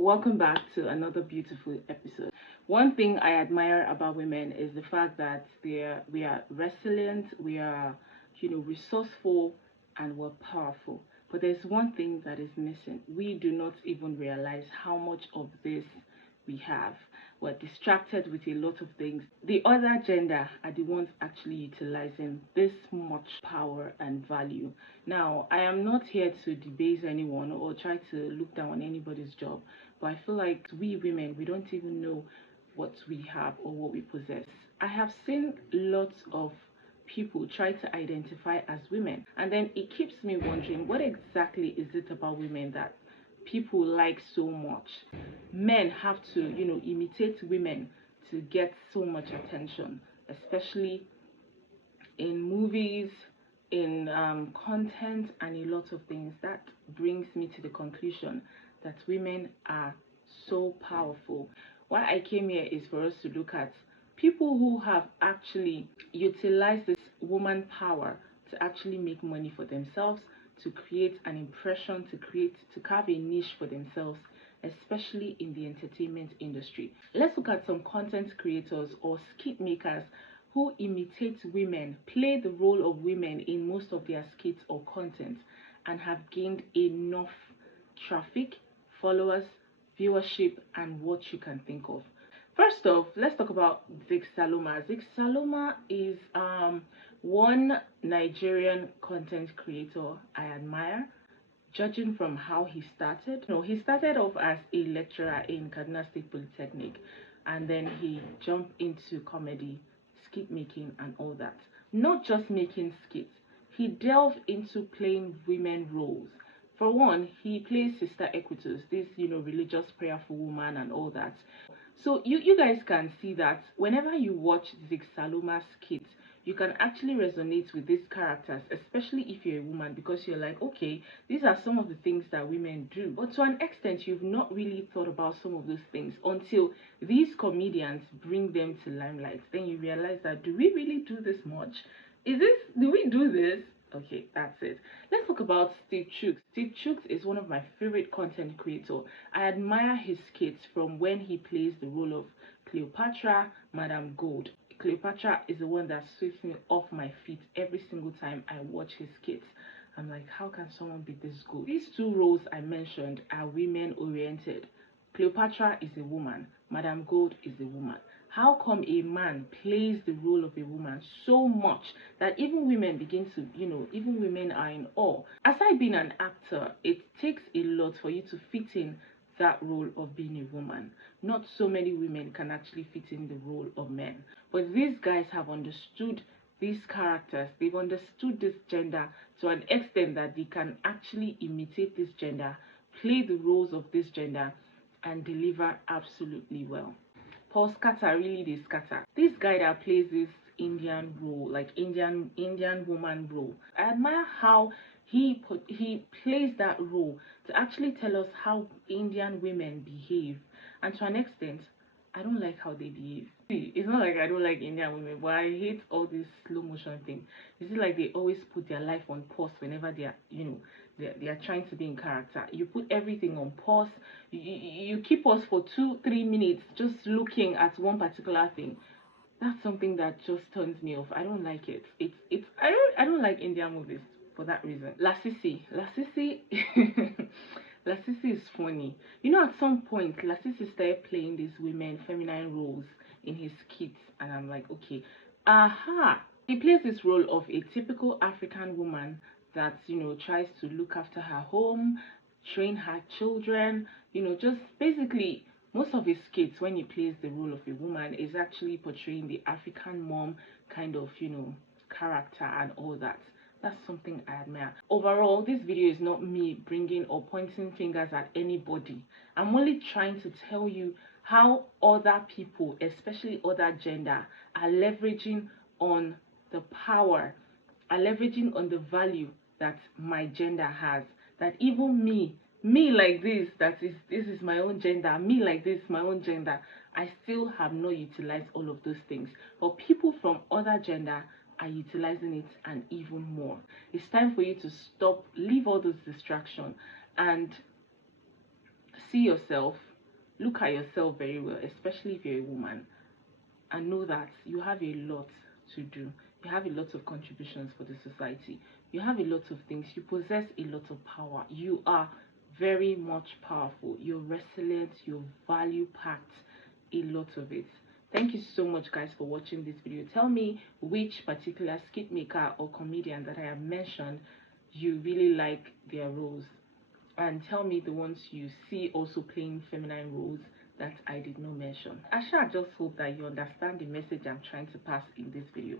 Welcome back to another beautiful episode. One thing I admire about women is the fact that we are resilient, we are, resourceful, and we're powerful. But there's one thing that is missing. We do not even realize how much of this we have. We're distracted with a lot of things. The other gender are the ones actually utilizing this much power and value. Now, I am not here to debase anyone or try to look down on anybody's job, but I feel like we women, we don't even know what we have or what we possess. I have seen lots of people try to identify as women, and then it keeps me wondering, what exactly is it about women that people like so much? Men have to, imitate women to get so much attention, especially in movies, in content, and a lot of things. That brings me to the conclusion that women are so powerful. Why I came here is for us to look at people who have actually utilized this woman power to actually make money for themselves, to create an impression, to carve a niche for themselves, especially in the entertainment industry. Let's look at some content creators or skit makers who imitate women, play the role of women in most of their skits or content, and have gained enough traffic, followers, viewership, and what you can think of. First off, let's talk about Zik Saloma. Zik Saloma is one Nigerian content creator I admire, judging from how he started. No, he started off as a lecturer in Kaduna State Polytechnic, and then he jumped into comedy, skit making, and all that. Not just making skits, he delved into playing women roles. For one, he plays Sister Equitus, this religious prayerful woman and all that. So you guys can see that whenever you watch Zik Saloma's skits, you can actually resonate with these characters, especially if you're a woman, because you're like, okay, these are some of the things that women do. But to an extent, you've not really thought about some of those things until these comedians bring them to limelight. Then you realize that, do we really do this much? Do we do this? Okay, that's it. Let's talk about Steve Chooks. Steve Chooks is one of my favorite content creators. I admire his skits from when he plays the role of Cleopatra, Madame Gold. Cleopatra is the one that sweeps me off my feet every single time I watch his skits. I'm like, how can someone be this good? These two roles I mentioned are women oriented. Cleopatra is a woman, Madame Gold is a woman. How come a man plays the role of a woman so much that even women begin to, even women are in awe? Aside being an actor, it takes a lot for you to fit in that role of being a woman. Not so many women can actually fit in the role of men. But these guys have understood these characters, they've understood this gender to an extent that they can actually imitate this gender, play the roles of this gender, and deliver absolutely well. Paul Scatter really they scatter. This guy that plays this Indian role, like Indian woman role, I admire how he plays that role to actually tell us how Indian women behave, and to an extent, I don't like how they behave. See, it's not like I don't like Indian women, but I hate all this slow motion thing. It's like they always put their life on pause whenever they are, they are trying to be in character. You put everything on pause. You keep us for 2-3 minutes just looking at one particular thing. That's something that just turns me off. I don't like it. I don't like Indian movies for that reason. Lasisi Lasisi is funny. At some point Lasisi started playing these women feminine roles in his skits, and I'm like, okay, aha. He plays this role of a typical African woman that tries to look after her home, train her children, just basically most of his skits when he plays the role of a woman is actually portraying the African mom kind of, character and all that. That's something I admire. Overall, this video is not me bringing or pointing fingers at anybody. I'm only trying to tell you how other people, especially other gender, are leveraging on the power, are leveraging on the value that my gender has. That even me like this is my own gender, me like this, my own gender, I still have not utilized all of those things. But people from other gender are utilizing it and even more. It's time for you to stop, leave all those distractions, and see yourself, look at yourself very well, especially if you're a woman, and know that you have a lot to do. You have a lot of contributions for the society. You have a lot of things. You possess a lot of power. You are very much powerful. You're resilient. You're value packed. A lot of it. Thank you so much, guys, for watching this video. Tell me which particular skit maker or comedian that I have mentioned you really like their roles, and tell me the ones you see also playing feminine roles that I did not mention. I just hope that you understand the message I'm trying to pass in this video.